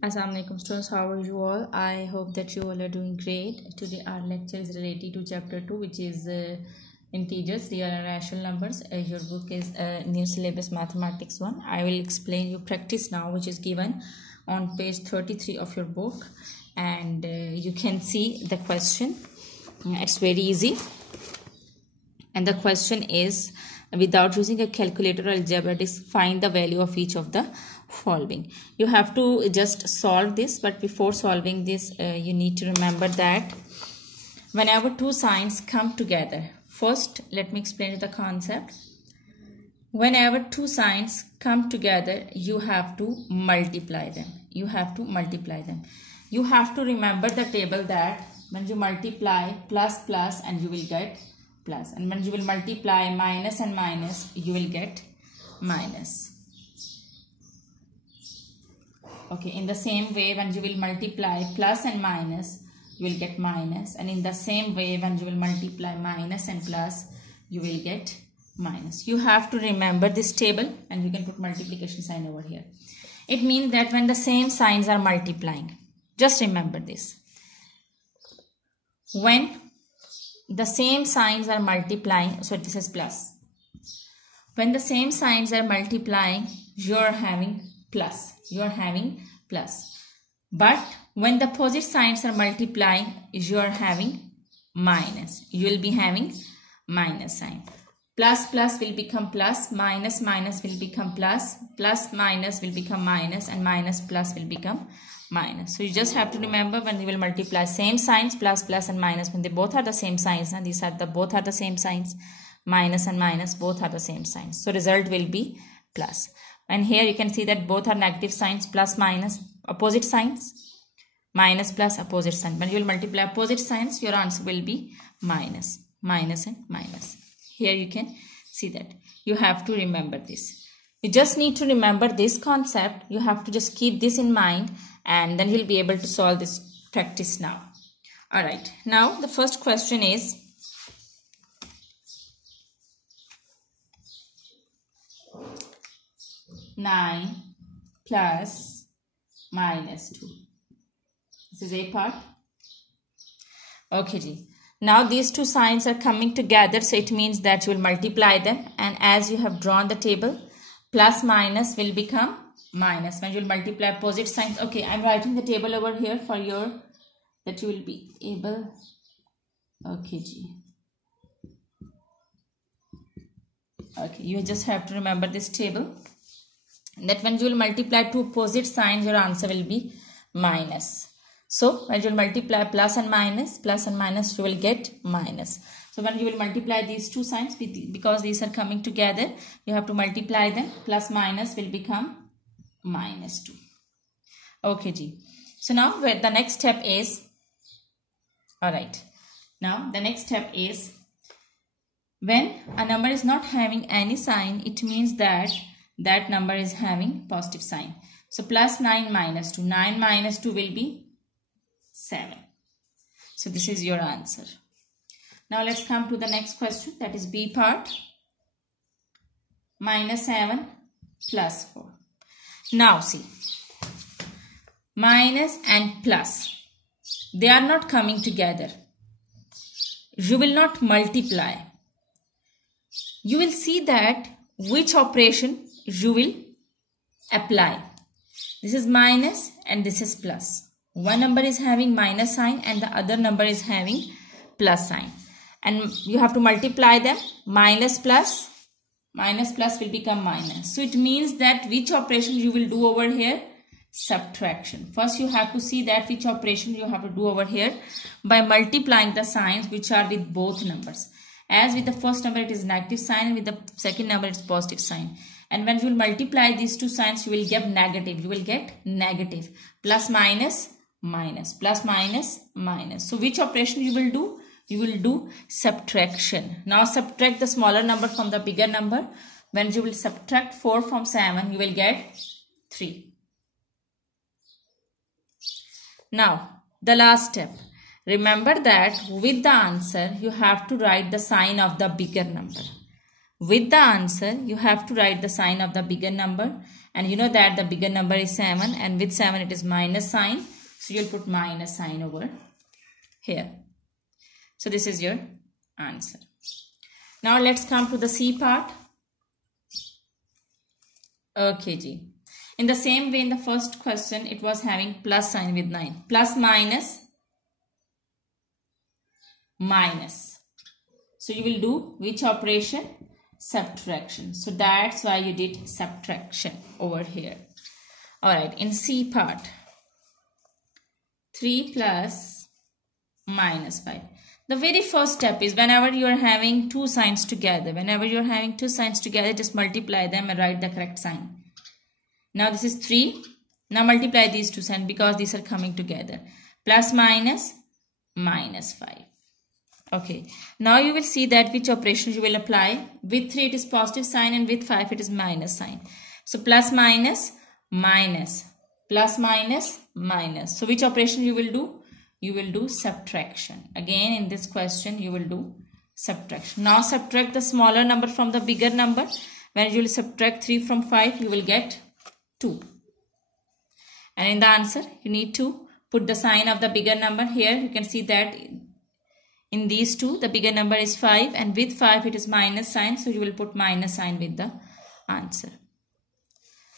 Assalamualaikum students, how are you all? I hope that you all are doing great. Today our lecture is related to chapter 2, which is integers, real and rational numbers. Your book is New Syllabus Mathematics 1. I will explain you practice now, which is given on page 33 of your book, and you can see the question. It's very easy, and the question is, without using a calculator or algebra disk, find the value of each of the following. You have to just solve this, but before solving this you need to remember that whenever two signs come together, first let me explain you the concept. Whenever two signs come together, you have to multiply them. You have to remember the table that when you multiply plus plus and you will get plus, and when you will multiply minus and minus, you will get minus. Okay, in the same way, when you will multiply plus and minus, you will get minus, and in the same way, when you will multiply minus and plus, you will get minus. You have to remember this table, and you can put multiplication sign over here. It means that when the same signs are multiplying, just remember this. When the same signs are multiplying, so this is plus. When the same signs are multiplying, you are having plus. But when the opposite signs are multiplying, you are having minus. You will be having minus sign. Plus plus will become plus, minus minus will become plus, plus minus will become minus, and minus plus will become minus. So you just have to remember, when you will multiply same signs, plus plus and minus, when they both are the same signs, and these are both are the same signs, minus and minus both are the same signs, so result will be plus. And here you can see that both are negative signs, plus minus opposite signs, minus plus opposite sign. When you will multiply opposite signs, your answer will be minus, minus and minus. Here you can see that. You have to remember this. You just need to remember this concept. You have to just keep this in mind, and then you'll be able to solve this practice now. Alright, now the first question is, (9 plus minus 2). This is A part. Okay, ji. Now these two signs are coming together, so it means that you will multiply them, and as you have drawn the table, plus minus will become minus when you will multiply opposite signs. Okay, I am writing the table over here for your, that you will be able. Okay, ji. Okay, you just have to remember this table, that when you will multiply two opposite signs, your answer will be minus. So when you will multiply plus and minus, you will get minus. So when you will multiply these two signs, because these are coming together, you have to multiply them. Plus minus will become minus 2. Okay, ji. So now the next step is, alright, now the next step is, when a number is not having any sign, it means that that number is having positive sign. So plus 9 minus 2. 9 minus 2 will be 7. So this is your answer. Now let's come to the next question, that is B part. Minus 7 plus 4. Now see, minus and plus, they are not coming together. You will not multiply. You will see that which operation you will apply. This is minus and this is plus. One number is having minus sign and the other number is having plus sign, and you have to multiply them. Minus plus will become minus. So it means that which operation you will do over here? Subtraction. First you have to see that which operation you have to do over here by multiplying the signs which are with both numbers. As with the first number it is negative sign, and with the second number it is positive sign. And when you will multiply these two signs, you will get negative. You will get negative. Plus minus minus, plus minus minus. So which operation you will do? You will do subtraction. Now subtract the smaller number from the bigger number. When you will subtract 4 from 7, you will get 3. Now the last step. Remember that with the answer, you have to write the sign of the bigger number. with the answer, you have to write the sign of the bigger number. And you know that the bigger number is 7, and with 7 it is minus sign. So you'll put minus sign over here. So this is your answer. Now let's come to the C part. Okay, G. In the same way, in the first question, it was having plus sign with 9. Plus minus minus. So you will do which operation? Subtraction. So that's why you did subtraction over here. Alright, in C part, 3 plus minus 5. The very first step is whenever you are having two signs together, just multiply them and write the correct sign. Now this is 3. Now multiply these two signs because these are coming together. Plus minus minus 5. Okay. Now you will see that which operations you will apply. With 3 it is positive sign and with 5 it is minus sign. So plus minus minus. Plus minus minus. So which operation you will do? You will do subtraction. Again in this question you will do subtraction. Now subtract the smaller number from the bigger number. When you will subtract 3 from 5 you will get 2. And in the answer you need to put the sign of the bigger number. Here you can see that in these two the bigger number is 5 and with 5 it is minus sign. So you will put minus sign with the answer.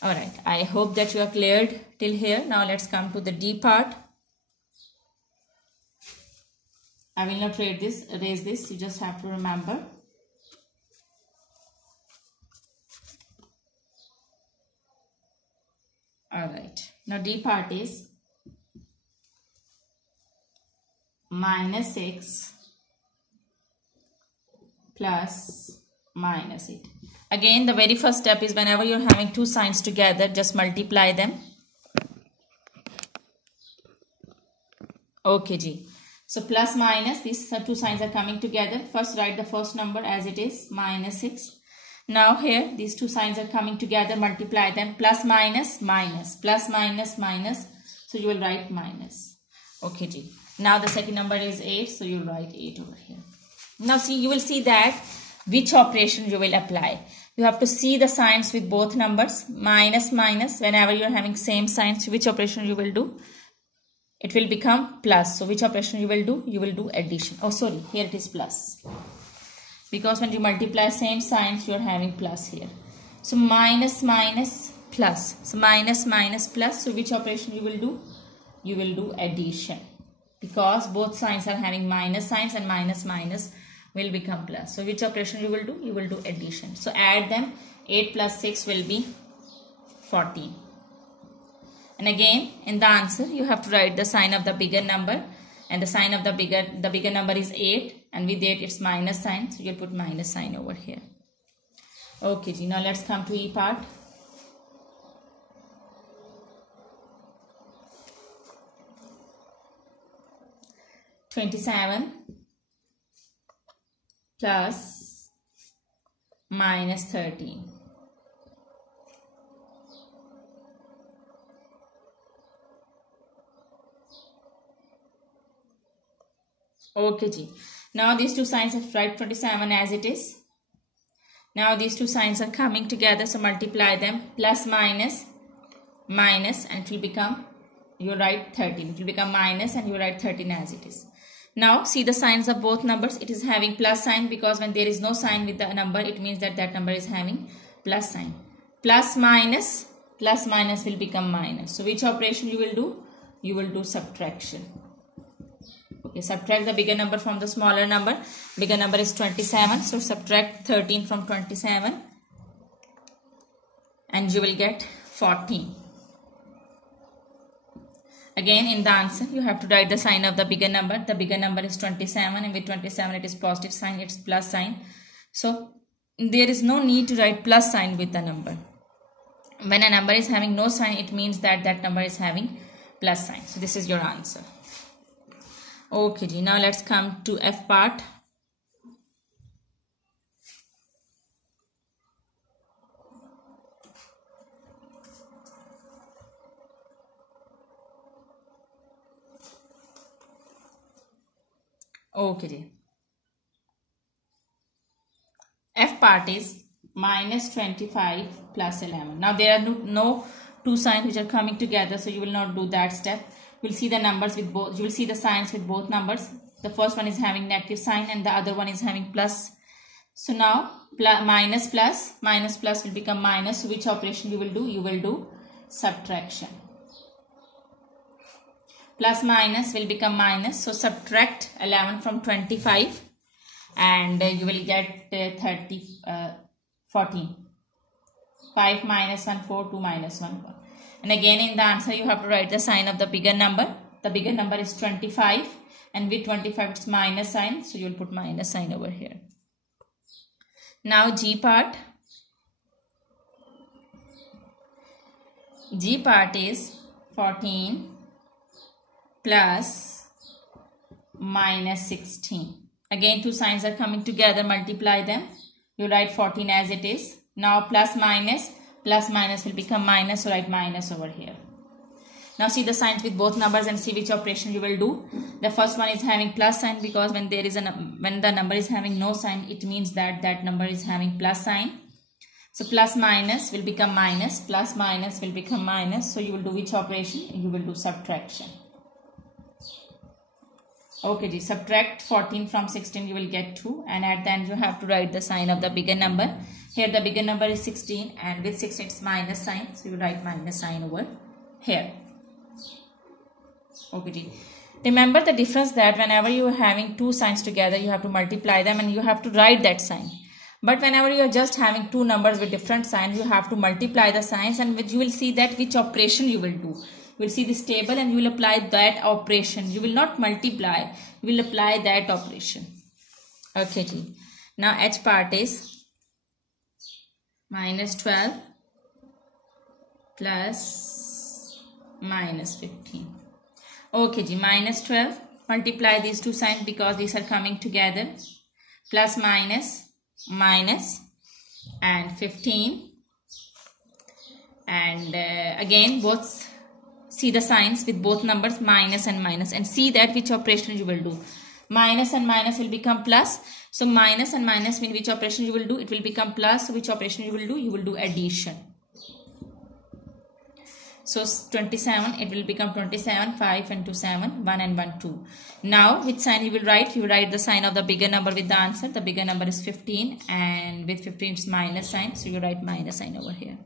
Alright, I hope that you are cleared till here. Now let's come to the D part. I will not erase this, you just have to remember. Alright, now D part is minus 6 plus minus 8. Again, the very first step is whenever you're having two signs together, just multiply them. Okay, G. So plus minus, these two signs are coming together. First write the first number as it is, minus 6. Now here, these two signs are coming together, multiply them. Plus minus minus, plus minus minus. So you will write minus. Okay, G. Now the second number is 8, so you will write 8 over here. Now see, you will see that which operation you will apply. You have to see the signs with both numbers. Minus minus, whenever you are having same signs, which operation you will do? It will become plus. So which operation you will do? You will do addition. Oh sorry, here it is plus. Because when you multiply same signs, you are having plus here. So minus minus plus. So minus minus plus. So which operation you will do? You will do addition. Because both signs are having minus signs and minus minus will become plus. So which operation you will do? You will do addition. So add them. 8 plus 6 will be 14. And again in the answer you have to write the sign of the bigger number, and the sign of the bigger number is 8, and with 8 it's minus sign, so you'll put minus sign over here. Okay, G. Now let's come to E part. (27) plus minus 13. Okay, G. Now these two signs, write 27 as it is. Now these two signs are coming together, so multiply them. Plus minus minus, and it will become, you write 13. It will become minus and you write 13 as it is. Now see the signs of both numbers. It is having plus sign because when there is no sign with the number, it means that that number is having plus sign. Plus minus will become minus. So which operation you will do? You will do subtraction. Okay, subtract the bigger number from the smaller number. Bigger number is 27. So subtract 13 from 27 and you will get 14. Again in the answer you have to write the sign of the bigger number. The bigger number is 27 and with 27 it is positive sign, it's plus sign. So there is no need to write plus sign with the number. When a number is having no sign, it means that that number is having plus sign. So this is your answer. Okay, G. Now let's come to F part. Okay, G. F part is minus 25 plus 11. Now there are no two signs which are coming together, so you will not do that step. We'll see the numbers with both. You will see the signs with both numbers. The first one is having negative sign and the other one is having plus. So now minus plus will become minus. So which operation you will do? You will do subtraction. Plus minus will become minus. So subtract 11 from 25 and you will get 14. 5 minus 1, 4, 2 minus 1. And again in the answer you have to write the sign of the bigger number. The bigger number is 25 and with 25 it's minus sign. So you will put minus sign over here. Now G part. G part is 14 plus minus 16. Again two signs are coming together, multiply them. You write 14 as it is. Now plus minus will become minus, so write minus over here. Now see the signs with both numbers and see which operation you will do. The first one is having plus sign because when the number is having no sign, it means that that number is having plus sign. So plus minus will become minus, plus minus will become minus. So you will do which operation? You will do subtraction. Okay, subtract 14 from 16, you will get 2 and at the end you have to write the sign of the bigger number. Here the bigger number is 16 and with 16 it's minus sign, so you write minus sign over here. Okay, remember the difference that whenever you are having two signs together, you have to multiply them and you have to write that sign. But whenever you are just having two numbers with different signs, you have to multiply the signs and you will see that which operation you will do. You will see this table and you will apply that operation. You will not multiply, you will apply that operation. Okay, now H part is minus 12 plus minus 15. Okay, minus 12. Multiply these two signs because these are coming together. Plus minus and 15. And again both see the signs with both numbers minus and see that which operation you will do. Minus and minus will become plus. So minus and minus mean which operation you will do? It will become plus. So which operation you will do? You will do addition. So 27, it will become 27, 5 and 2, 7, 1 and 1, 2. Now which sign you will write? You write the sign of the bigger number with the answer. The bigger number is 15 and with 15 it's minus sign. So you write minus sign over here.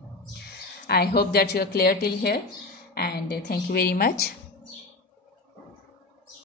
I hope that you are clear till here and thank you very much.